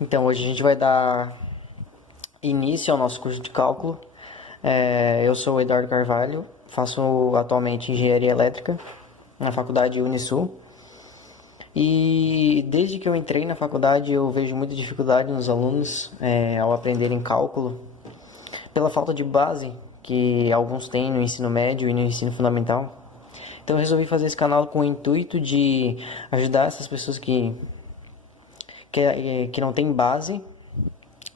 Então, hoje a gente vai dar início ao nosso curso de cálculo. Eu sou o Eduardo Carvalho, faço atualmente engenharia elétrica na faculdade Unisul. E desde que eu entrei na faculdade eu vejo muita dificuldade nos alunos ao aprenderem cálculo, pela falta de base que alguns têm no ensino médio e no ensino fundamental. Então eu resolvi fazer esse canal com o intuito de ajudar essas pessoas que não têm base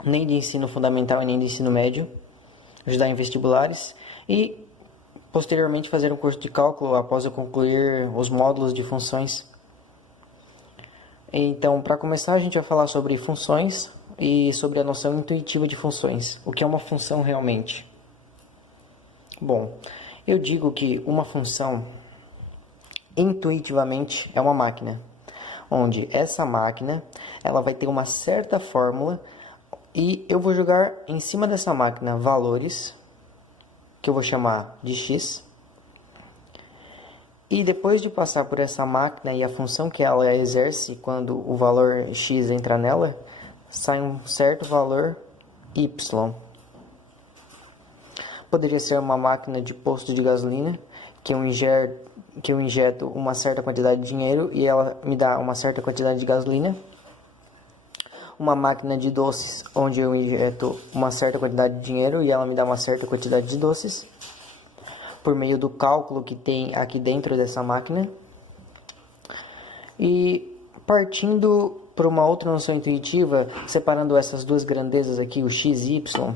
nem de ensino fundamental e nem de ensino médio, ajudar em vestibulares e posteriormente fazer um curso de cálculo após eu concluir os módulos de funções. Então, para começar, a gente vai falar sobre funções e sobre a noção intuitiva de funções. O que é uma função realmente? Bom, eu digo que uma função intuitivamente é uma máquina, onde essa máquina ela vai ter uma certa fórmula e eu vou jogar em cima dessa máquina valores, que eu vou chamar de x. E depois de passar por essa máquina e a função que ela exerce quando o valor x entra nela, sai um certo valor y. Poderia ser uma máquina de posto de gasolina, que eu injeto uma certa quantidade de dinheiro e ela me dá uma certa quantidade de gasolina. Uma máquina de doces, onde eu injeto uma certa quantidade de dinheiro e ela me dá uma certa quantidade de doces, por meio do cálculo que tem aqui dentro dessa máquina. E partindo para uma outra noção intuitiva, separando essas duas grandezas aqui, o x e y.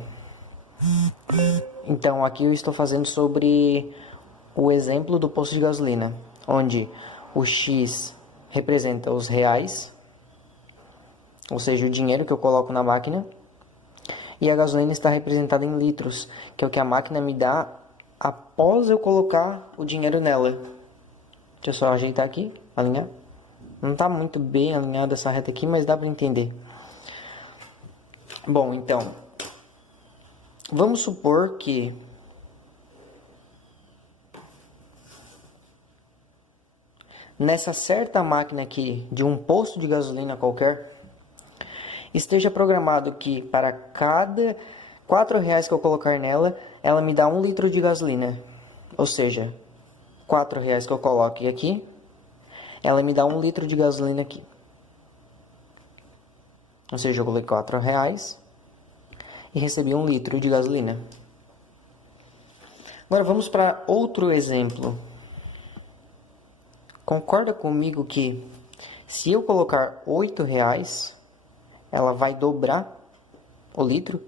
Então aqui eu estou fazendo sobre o exemplo do posto de gasolina, onde o x representa os reais, ou seja, o dinheiro que eu coloco na máquina, e a gasolina está representada em litros, que é o que a máquina me dá após eu colocar o dinheiro nela. Deixa eu só ajeitar aqui, alinhar. Não está muito bem alinhada essa reta aqui, mas dá para entender. Bom, então, vamos supor que nessa certa máquina aqui, de um posto de gasolina qualquer, esteja programado que para cada R$4 que eu colocar nela, ela me dá 1 litro de gasolina. Ou seja, R$4 que eu coloque aqui, ela me dá 1 litro de gasolina aqui. Ou seja, eu coloquei R$4 e recebi 1 litro de gasolina. Agora vamos para outro exemplo. Concorda comigo que se eu colocar R$8, ela vai dobrar o litro?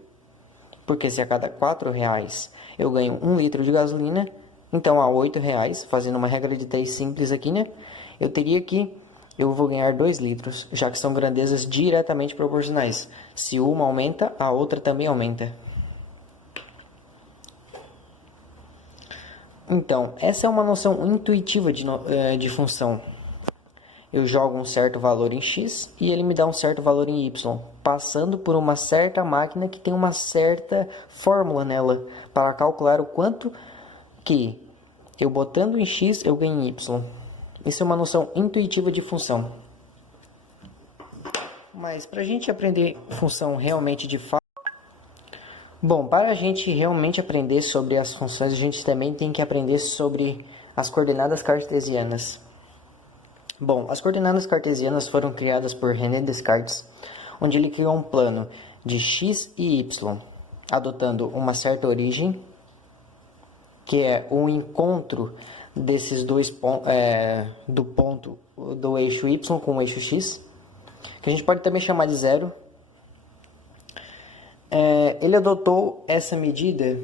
Porque se a cada R$4 eu ganho 1 litro de gasolina, então a R$8, fazendo uma regra de 3 simples aqui, né? Eu vou ganhar 2 litros, já que são grandezas diretamente proporcionais. Se uma aumenta, a outra também aumenta. Então, essa é uma noção intuitiva de função. Eu jogo um certo valor em x e ele me dá um certo valor em y, passando por uma certa máquina que tem uma certa fórmula nela para calcular o quanto que eu botando em x eu ganho em y. Isso é uma noção intuitiva de função. Mas para a gente aprender função realmente de fato, bom, para a gente realmente aprender sobre as funções, a gente também tem que aprender sobre as coordenadas cartesianas. Bom, as coordenadas cartesianas foram criadas por René Descartes, onde ele criou um plano de x e y, adotando uma certa origem, que é o encontro desses dois pontos, do ponto do eixo y com o eixo x, que a gente pode também chamar de zero. Ele adotou essa medida,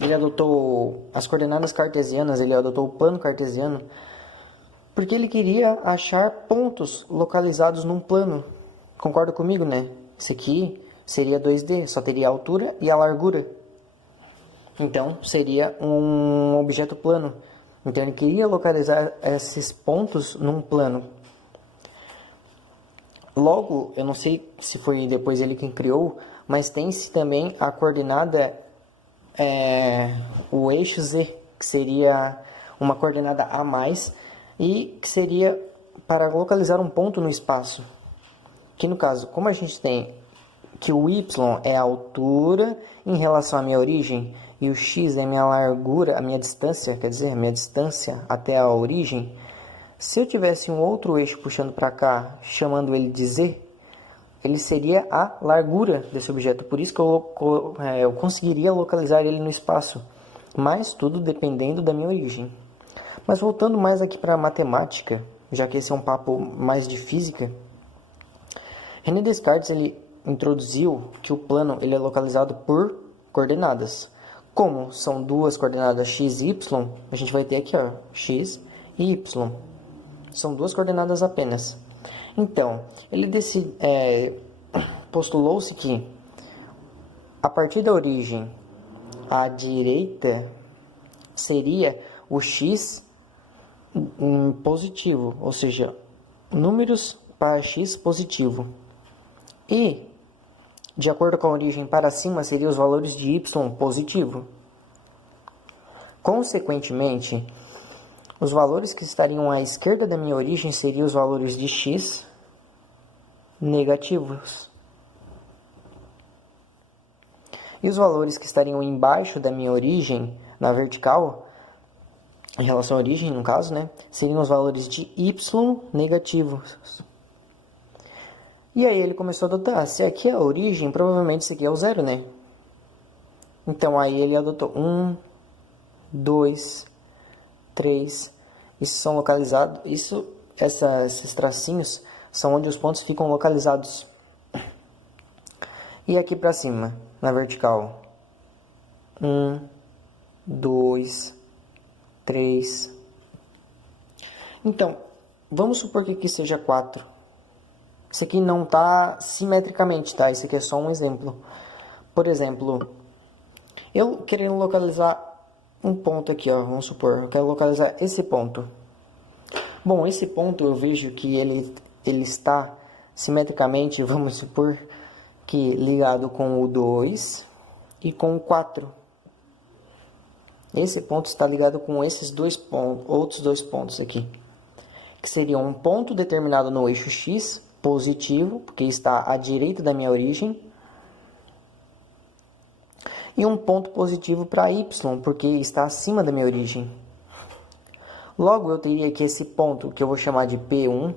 ele adotou as coordenadas cartesianas, ele adotou o plano cartesiano, porque ele queria achar pontos localizados num plano. Concorda comigo, né? Esse aqui seria 2D, só teria a altura e a largura. Então, seria um objeto plano. Então, ele queria localizar esses pontos num plano. Logo, eu não sei se foi depois ele quem criou, mas tem-se também a coordenada, o eixo Z, que seria uma coordenada a mais, e que seria para localizar um ponto no espaço. que no caso, como a gente tem que o y é a altura em relação à minha origem e o x é a minha largura, a minha distância, quer dizer, a minha distância até a origem, se eu tivesse um outro eixo puxando para cá, chamando ele de z, ele seria a largura desse objeto. Por isso que eu conseguiria localizar ele no espaço, mas tudo dependendo da minha origem. Mas voltando mais aqui para a matemática, já que esse é um papo mais de física, René Descartes ele introduziu que o plano ele é localizado por coordenadas. Como são duas coordenadas x e y, a gente vai ter aqui ó, x e y. São duas coordenadas apenas. Então, ele postulou-se que a partir da origem à direita seria o x positivo, ou seja, números para x positivo. E, de acordo com a origem para cima, seriam os valores de y positivo. Consequentemente, os valores que estariam à esquerda da minha origem seriam os valores de x negativos. E os valores que estariam embaixo da minha origem, na vertical, em relação à origem, no caso, né, seriam os valores de y negativos. E aí ele começou a adotar, se aqui é a origem, provavelmente isso aqui é o zero, né? Então aí ele adotou 1, 2, 3, isso são localizados, esses tracinhos são onde os pontos ficam localizados. E aqui para cima, na vertical, 1, 2, 3. Então, vamos supor que aqui seja 4. Isso aqui não está simetricamente, tá? Isso aqui é só um exemplo. Por exemplo, eu querendo localizar um ponto aqui, ó, vamos supor, eu quero localizar esse ponto. Bom, esse ponto eu vejo que ele está simetricamente, vamos supor, que ligado com o 2 e com o 4. Esse ponto está ligado com esses dois pontos, outros dois pontos aqui, que seriam um ponto determinado no eixo x, positivo, porque está à direita da minha origem, e um ponto positivo para y, porque está acima da minha origem. Logo, eu teria que esse ponto, que eu vou chamar de P1,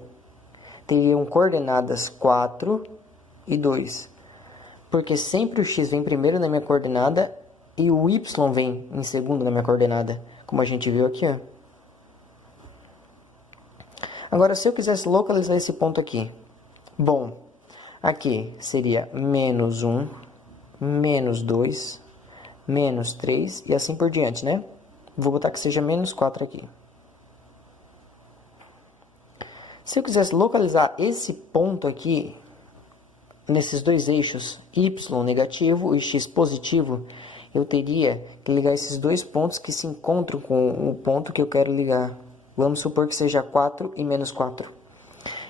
teriam coordenadas 4 e 2, porque sempre o x vem primeiro na minha coordenada e o y vem em segundo na minha coordenada, como a gente viu aqui, ó. Agora, se eu quisesse localizar esse ponto aqui, bom, aqui seria menos 1, menos 2, menos 3 e assim por diante, né? Vou botar que seja menos 4 aqui. Se eu quisesse localizar esse ponto aqui, nesses dois eixos, y negativo e x positivo, eu teria que ligar esses dois pontos que se encontram com o ponto que eu quero ligar. Vamos supor que seja 4 e menos 4.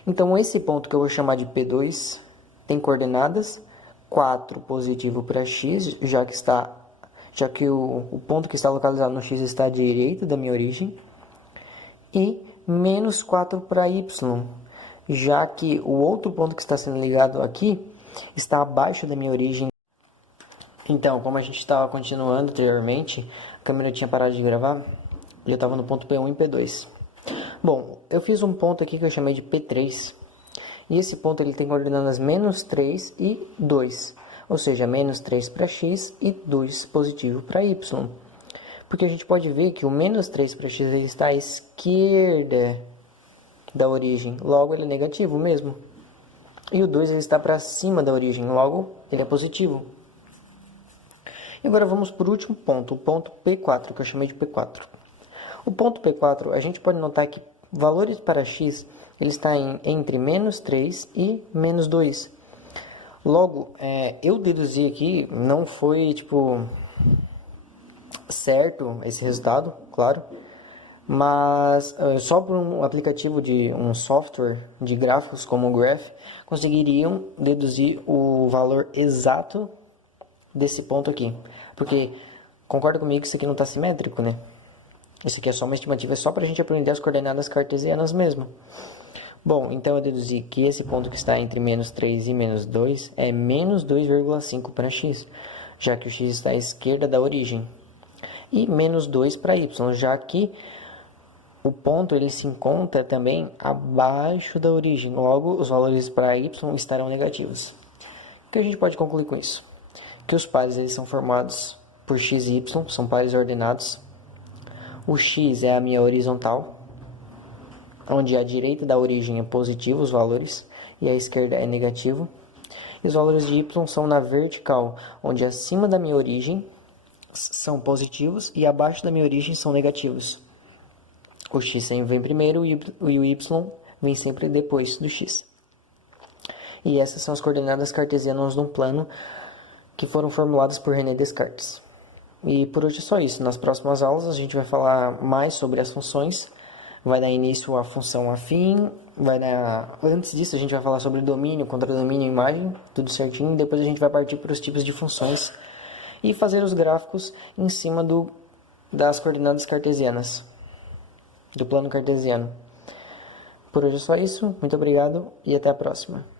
Então, esse ponto que eu vou chamar de P2 tem coordenadas 4 positivo para x, já que o ponto que está localizado no x está à direita da minha origem, e menos 4 para y, já que o outro ponto que está sendo ligado aqui está abaixo da minha origem. Então, como a gente estava continuando anteriormente, a câmera tinha parado de gravar, e eu estava no ponto P1 e P2. Bom, eu fiz um ponto aqui que eu chamei de P3, e esse ponto ele tem coordenadas menos 3 e 2, ou seja, menos 3 para x e 2 positivo para y. Porque a gente pode ver que o menos 3 para x ele está à esquerda da origem, logo ele é negativo mesmo. E o 2 ele está para cima da origem, logo ele é positivo. E agora vamos para o último ponto, o ponto P4, que eu chamei de P4. O ponto P4, a gente pode notar que valores para x, ele está entre menos 3 e menos 2. Logo, eu deduzi aqui, não foi, certo esse resultado, claro, mas só por um aplicativo de um software de gráficos como o Graph, conseguiriam deduzir o valor exato desse ponto aqui. Porque, concorda comigo que isso aqui não está simétrico, né? Isso aqui é só uma estimativa, é só para a gente aprender as coordenadas cartesianas mesmo. Bom, então eu deduzi que esse ponto que está entre menos 3 e menos 2 é menos 2,5 para x, já que o x está à esquerda da origem. E menos 2 para y, já que o ponto ele se encontra também abaixo da origem. Logo, os valores para y estarão negativos. O que a gente pode concluir com isso? Que os pares eles são formados por x e y, são pares ordenados. O x é a minha horizontal, onde a direita da origem é positivo, os valores, e a esquerda é negativo. E os valores de y são na vertical, onde acima da minha origem são positivos e abaixo da minha origem são negativos. O x sempre vem primeiro e o y vem sempre depois do x. E essas são as coordenadas cartesianas de um plano que foram formuladas por René Descartes. E por hoje é só isso. Nas próximas aulas a gente vai falar mais sobre as funções. Vai dar início à função afim. Antes disso a gente vai falar sobre domínio, contradomínio e imagem, tudo certinho. Depois a gente vai partir para os tipos de funções e fazer os gráficos em cima das coordenadas cartesianas, do plano cartesiano. Por hoje é só isso. Muito obrigado e até a próxima.